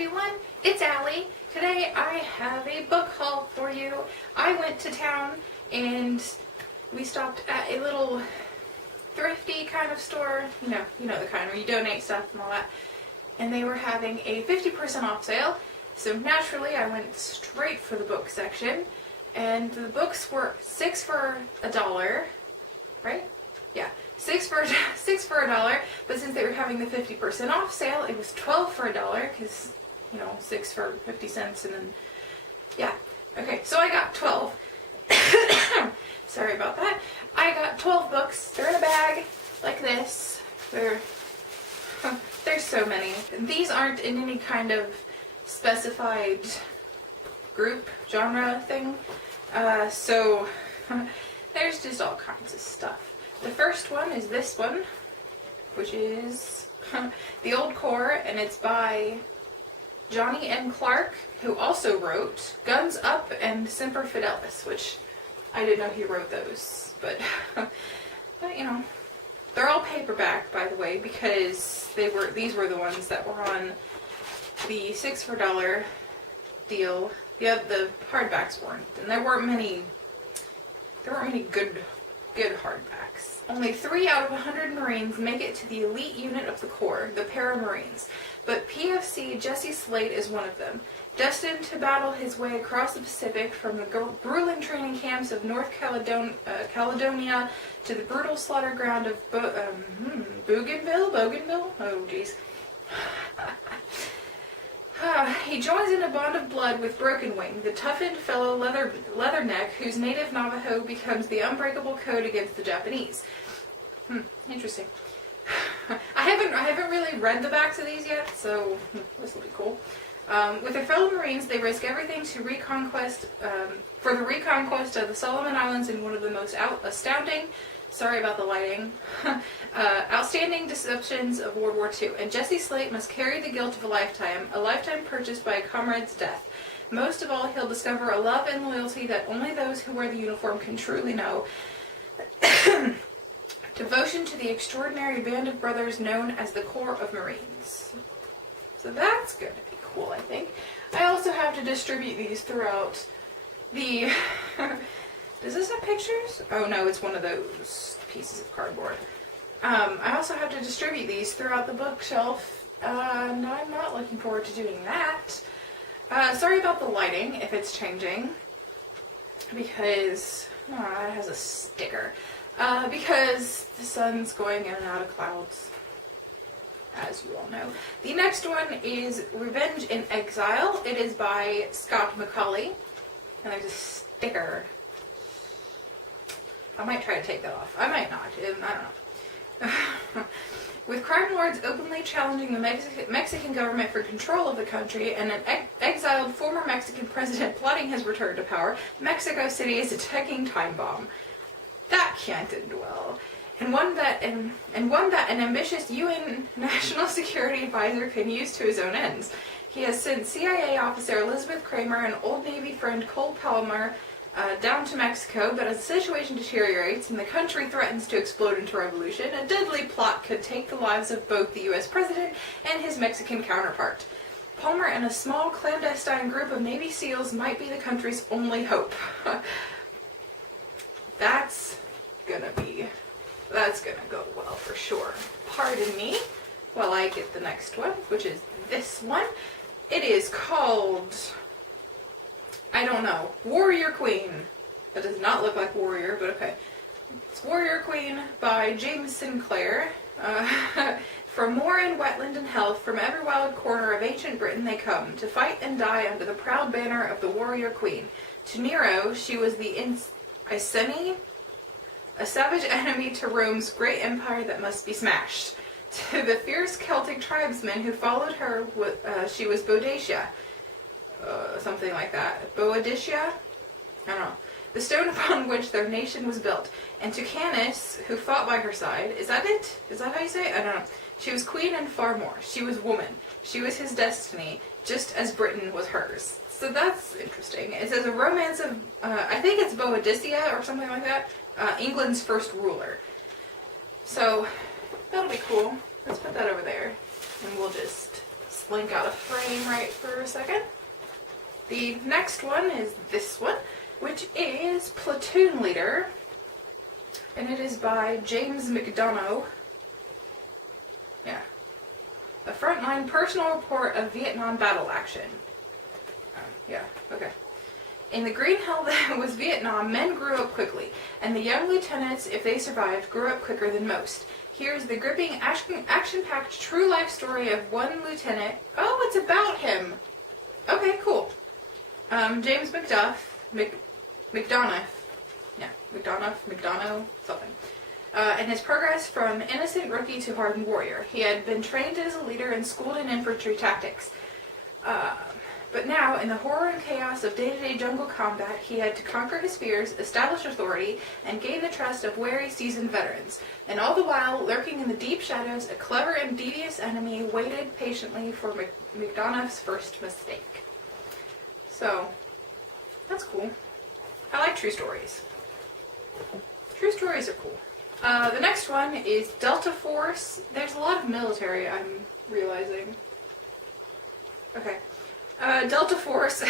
everyone, it's Allie. Today I have a book haul for you. I went to town and we stopped at a little thrifty kind of store. You know the kind where you donate stuff and all that. And they were having a 50% off sale. So naturally I went straight for the book section. And the books were 6 for $1, right? Yeah, 6 for $1, but since they were having the 50% off sale, it was 12 for $1, because, 6 for 50 cents, and then, yeah. Okay, so I got 12. Sorry about that. I got 12 books. They're in a bag, like this. There's so many. These aren't in any kind of specified group, genre thing, so there's just all kinds of stuff. The first one is this one, which is The Old Core, and it's by Johnny M. Clark, who also wrote Guns Up and Semper Fidelis, which I didn't know he wrote those, but they're all paperback, by the way, because these were the ones that were on the 6 for $1 deal. The hardbacks weren't, and there weren't many good hardbacks. Only 3 out of 100 Marines make it to the elite unit of the Corps, the Para-Marines, but PFC Jesse Slate is one of them. Destined to battle his way across the Pacific from the grueling training camps of North Caledonia to the brutal slaughter ground of Bougainville? Oh, jeez. He joins in a bond of blood with Broken Wing, the toughened fellow leatherneck whose native Navajo becomes the unbreakable code against the Japanese. Interesting. I haven't really read the backs of these yet, so this will be cool. With their fellow Marines, they risk everything for the reconquest of the Solomon Islands in one of the most astounding, sorry about the lighting, outstanding deceptions of World War II, and Jesse Slate must carry the guilt of a lifetime purchased by a comrade's death. Most of all, he'll discover a love and loyalty that only those who wear the uniform can truly know. Devotion to the extraordinary band of brothers known as the Corps of Marines. So that's going to be cool, I think. I also have to distribute these throughout the... Does this have pictures? Oh no, it's one of those pieces of cardboard. I also have to distribute these throughout the bookshelf, and I'm not looking forward to doing that. Sorry about the lighting, if it's changing, because it has a sticker. Because the sun's going in and out of clouds, as you all know. The next one is Revenge in Exile. It is by Scott McCauley, and there's a sticker. I might try to take that off. I might not. I don't know. With crime lords openly challenging the Mexican government for control of the country and an exiled former Mexican president plotting his return to power, Mexico City is a ticking time bomb. That can't end well. And one that an ambitious UN National Security Advisor can use to his own ends. He has sent CIA officer Elizabeth Kramer and Old Navy friend Cole Palmer down to Mexico, but as the situation deteriorates and the country threatens to explode into revolution, a deadly plot could take the lives of both the U.S. president and his Mexican counterpart. Palmer and a small clandestine group of Navy SEALs might be the country's only hope. That's gonna go well for sure. Pardon me while I get the next one, which is this one. It is called... I don't know. Warrior Queen. That does not look like Warrior, but okay. It's Warrior Queen by James Sinclair. From moor and wetland and heath, from every wild corner of ancient Britain they come, to fight and die under the proud banner of the Warrior Queen. To Nero, she was the Iceni, a savage enemy to Rome's great empire that must be smashed. To the fierce Celtic tribesmen who followed her, she was Boadicea. Something like that. Boadicea? I don't know. The stone upon which their nation was built. And to Canis, who fought by her side. Is that it? Is that how you say it? I don't know. She was queen and far more. She was woman. She was his destiny, just as Britain was hers. So that's interesting. It says a romance of, I think it's Boadicea or something like that. England's first ruler. So that'll be cool. Let's put that over there. And we'll just slink out of frame right for a second. The next one is this one, which is Platoon Leader, and it is by James McDonough. Yeah. A frontline personal report of Vietnam battle action. Yeah, okay. In the green hell that was Vietnam, men grew up quickly, and the young lieutenants, if they survived, grew up quicker than most. Here's the gripping, action-packed, true-life story of one lieutenant. Oh, it's about him. Okay, cool. James McDonough. Yeah, McDonough, something. And his progress from innocent rookie to hardened warrior. He had been trained as a leader and schooled in infantry tactics. But now, in the horror and chaos of day-to-day jungle combat, he had to conquer his fears, establish authority, and gain the trust of wary, seasoned veterans. And all the while, lurking in the deep shadows, a clever and devious enemy waited patiently for McDonough's first mistake. So, that's cool. I like true stories. True stories are cool. The next one is Delta Force. There's a lot of military, I'm realizing. Okay. Delta Force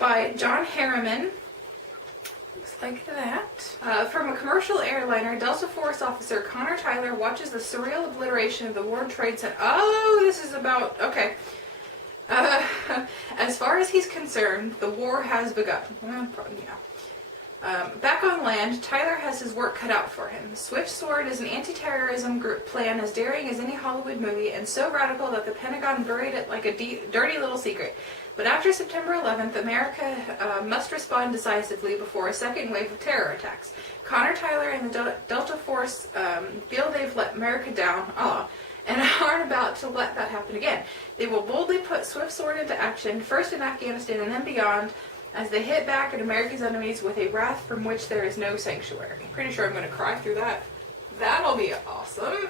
by John Harriman. Looks like that. From a commercial airliner, Delta Force officer Connor Tyler watches the surreal obliteration of the World Trade Center. Oh, this is about... Okay. As far as he's concerned, the war has begun. Back on land, Tyler has his work cut out for him. Swift Sword is an anti-terrorism group plan as daring as any Hollywood movie and so radical that the Pentagon buried it like a dirty little secret. But after September 11th, America must respond decisively before a second wave of terror attacks. Connor Tyler and the Delta Force feel they've let America down, and aren't about to let that happen again. They will boldly put Swift Sword into action, first in Afghanistan and then beyond, as they hit back at America's enemies with a wrath from which there is no sanctuary. Pretty sure I'm going to cry through that. That'll be awesome.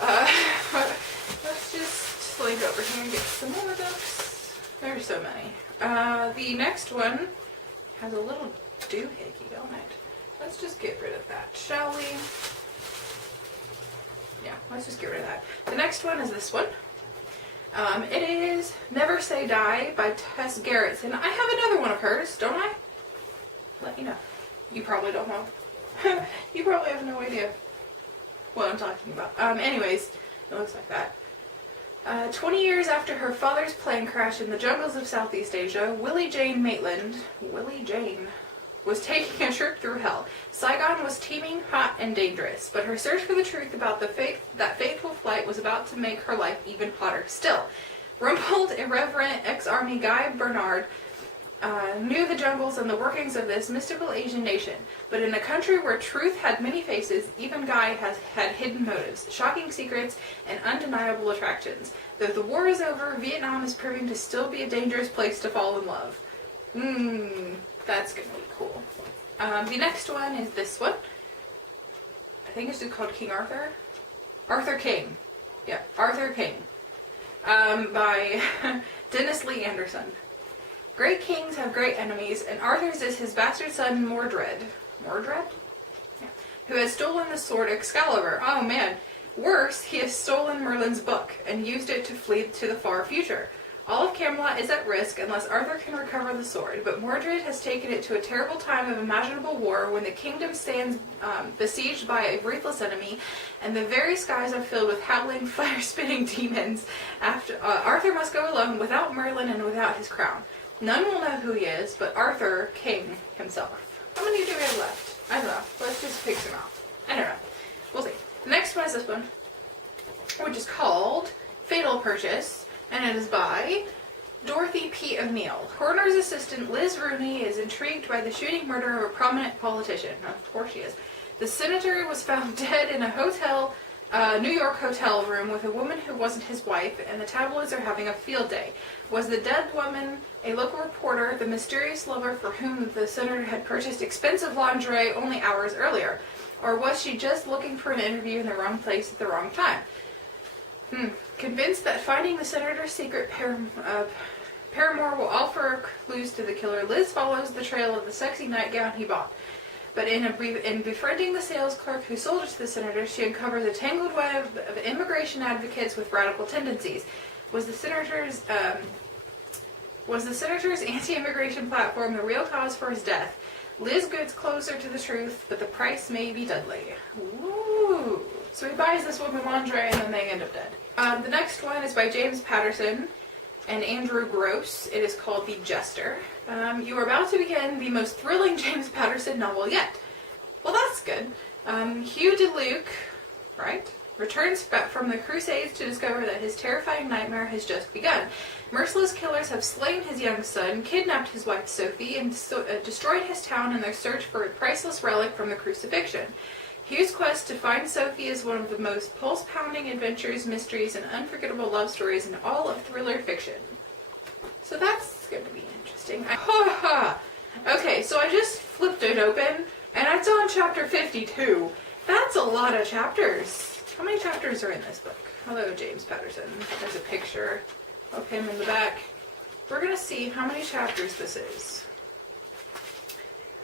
Let's just slink over here and get some more books. There's so many. The next one has a little doohickey on it. Let's just get rid of that, shall we? Yeah, let's just get rid of that. The next one is this one. It is Never Say Die by Tess Gerritsen. I have another one of hers, don't I? Let you know. You probably don't know. You probably have no idea what I'm talking about. Anyways, it looks like that. 20 years after her father's plane crash in the jungles of Southeast Asia, Willie Jane Maitland, was taking a trip through hell. Saigon was teeming, hot, and dangerous, but her search for the truth about that fateful flight was about to make her life even hotter still. Rumpled, irreverent ex-army Guy Bernard knew the jungles and the workings of this mystical Asian nation, but in a country where truth had many faces, even Guy had hidden motives, shocking secrets, and undeniable attractions. Though the war is over, Vietnam is proving to still be a dangerous place to fall in love. That's gonna be cool. The next one is this one. I think it's just called King Arthur. Arthur King. Yeah, Arthur King. By Dennis Lee Anderson. Great kings have great enemies, and Arthur's is his bastard son Mordred. Mordred? Yeah. Who has stolen the sword Excalibur. Oh man. Worse, he has stolen Merlin's book and used it to flee to the far future. All of Camelot is at risk unless Arthur can recover the sword, but Mordred has taken it to a terrible time of imaginable war when the kingdom stands besieged by a ruthless enemy, and the very skies are filled with howling, fire-spitting demons. Arthur must go alone without Merlin and without his crown. None will know who he is, but Arthur, king himself. How many do we have left? I don't know. Let's just pick them out. I don't know. We'll see. The next one is this one, which is called Fatal Purchase, and it is by Dorothy P. O'Neill. Coroner's assistant Liz Rooney is intrigued by the shooting murder of a prominent politician. Of course she is. The senator was found dead in a New York hotel room with a woman who wasn't his wife, and the tabloids are having a field day. Was the dead woman a local reporter, the mysterious lover for whom the senator had purchased expensive lingerie only hours earlier? Or was she just looking for an interview in the wrong place at the wrong time? Convinced that finding the senator's secret paramour will offer clues to the killer, Liz follows the trail of the sexy nightgown he bought. But in befriending the sales clerk who sold it to the senator, she uncovers a tangled web of immigration advocates with radical tendencies. Was the senator's anti-immigration platform the real cause for his death? Liz gets closer to the truth, but the price may be deadly. Ooh. So he buys this woman lingerie and then they end up dead. The next one is by James Patterson and Andrew Gross. It is called The Jester. You are about to begin the most thrilling James Patterson novel yet. Well, that's good. Hugh DeLuc, right, returns back from the Crusades to discover that his terrifying nightmare has just begun. Merciless killers have slain his young son, kidnapped his wife Sophie, and destroyed his town in their search for a priceless relic from the crucifixion. Hugh's quest to find Sophie is one of the most pulse-pounding adventures, mysteries, and unforgettable love stories in all of thriller fiction. So that's going to be interesting. Okay, so I just flipped it open, and it's on chapter 52. That's a lot of chapters. How many chapters are in this book? Hello, James Patterson. There's a picture of him in the back. We're going to see how many chapters this is.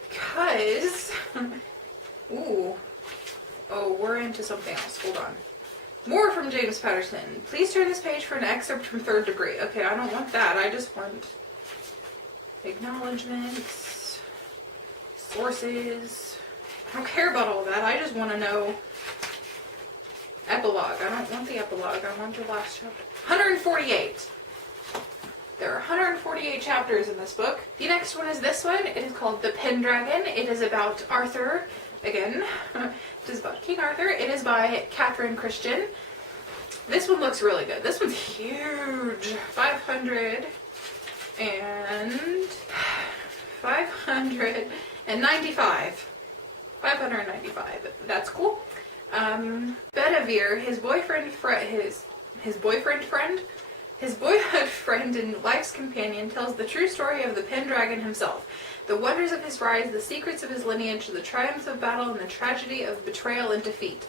Because... ooh. Oh, we're into something else. Hold on. More from James Patterson. Please turn this page for an excerpt from Third Degree. Okay, I don't want that. I just want acknowledgements, sources. I don't care about all that. I just want to know epilogue. I don't want the epilogue. I want the last chapter. 148. There are 148 chapters in this book. The next one is this one. It is called The Pendragon. It is about Arthur. Again, it is about King Arthur. It is by Katherine Christian. This one looks really good. This one's huge. 595. That's cool. Bedivere, his boyhood friend and life's companion, tells the true story of the Pendragon himself. The wonders of his rise, the secrets of his lineage, the triumphs of battle, and the tragedy of betrayal and defeat.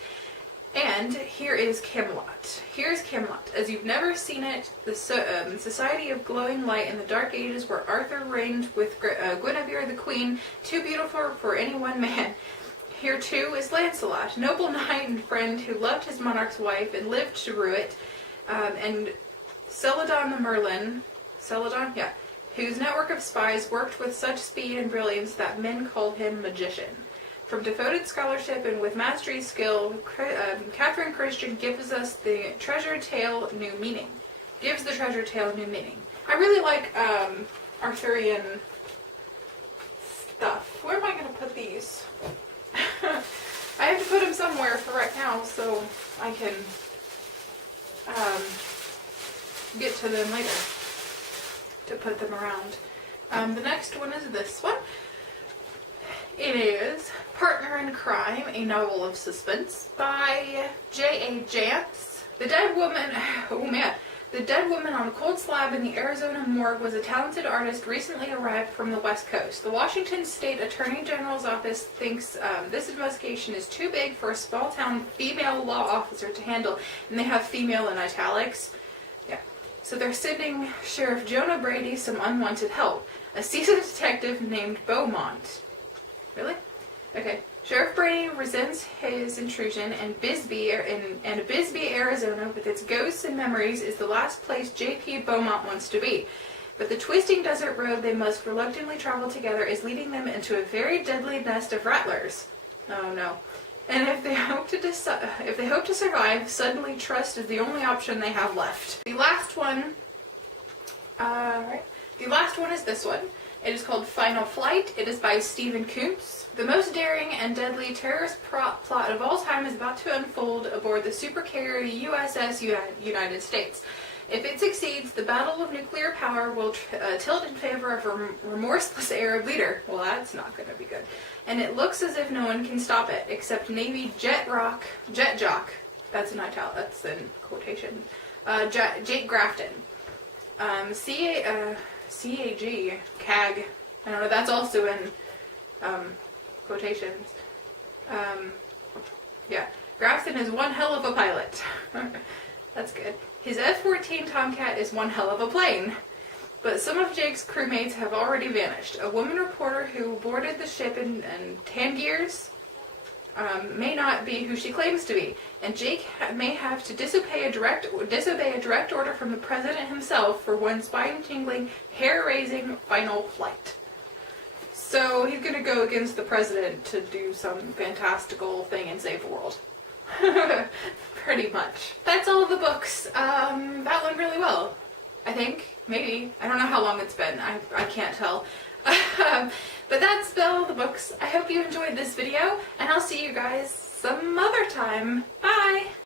And here is Camelot. Here's Camelot. As you've never seen it, the society of glowing light in the dark ages where Arthur reigned with Guinevere the queen, too beautiful for any one man. Here too is Lancelot, noble knight and friend who loved his monarch's wife and lived to rue it. And Celadon the Merlin, whose network of spies worked with such speed and brilliance that men called him magician. From devoted scholarship and with mastery skill, Katherine Christian gives us the treasure tale new meaning. I really like Arthurian stuff. Where am I going to put these? I have to put them somewhere for right now so I can get to them later to put them around. The next one is this one. It is Partner in Crime, a novel of suspense by J.A. Jantz. The dead woman on a cold slab in the Arizona morgue was a talented artist recently arrived from the West Coast. The Washington State Attorney General's office thinks this investigation is too big for a small-town female law officer to handle, and they have female in italics. Yeah. So they're sending Sheriff Jonah Brady some unwanted help, a seasoned detective named Beaumont. Really? Okay. Sheriff Brady resents his intrusion, and Bisbee, Arizona, with its ghosts and memories, is the last place J.P. Beaumont wants to be. But the twisting desert road they must reluctantly travel together is leading them into a very deadly nest of rattlers. Oh no. And if they hope to survive, suddenly trust is the only option they have left. The last one is this one. It is called Final Flight. It is by Stephen Koontz. The most daring and deadly terrorist plot of all time is about to unfold aboard the supercarrier USS United States. If it succeeds, the battle of nuclear power will tilt in favor of a remorseless Arab leader. Well, that's not going to be good. And it looks as if no one can stop it, except Navy jet jock. That's in italics. That's in quotation. Jake Grafton. CAG. I don't know. That's also in quotations. Yeah. Grafton is one hell of a pilot. That's good. His F-14 Tomcat is one hell of a plane. But some of Jake's crewmates have already vanished. A woman reporter who boarded the ship in Tangiers, may not be who she claims to be, and Jake may have to disobey a direct order from the president himself for one spine-tingling, hair-raising final flight. So he's gonna go against the president to do some fantastical thing and save the world. Pretty much. That's all of the books. That went really well, I think. Maybe. I don't know how long it's been. I can't tell. But that's all the books. I hope you enjoyed this video, and I'll see you guys some other time. Bye!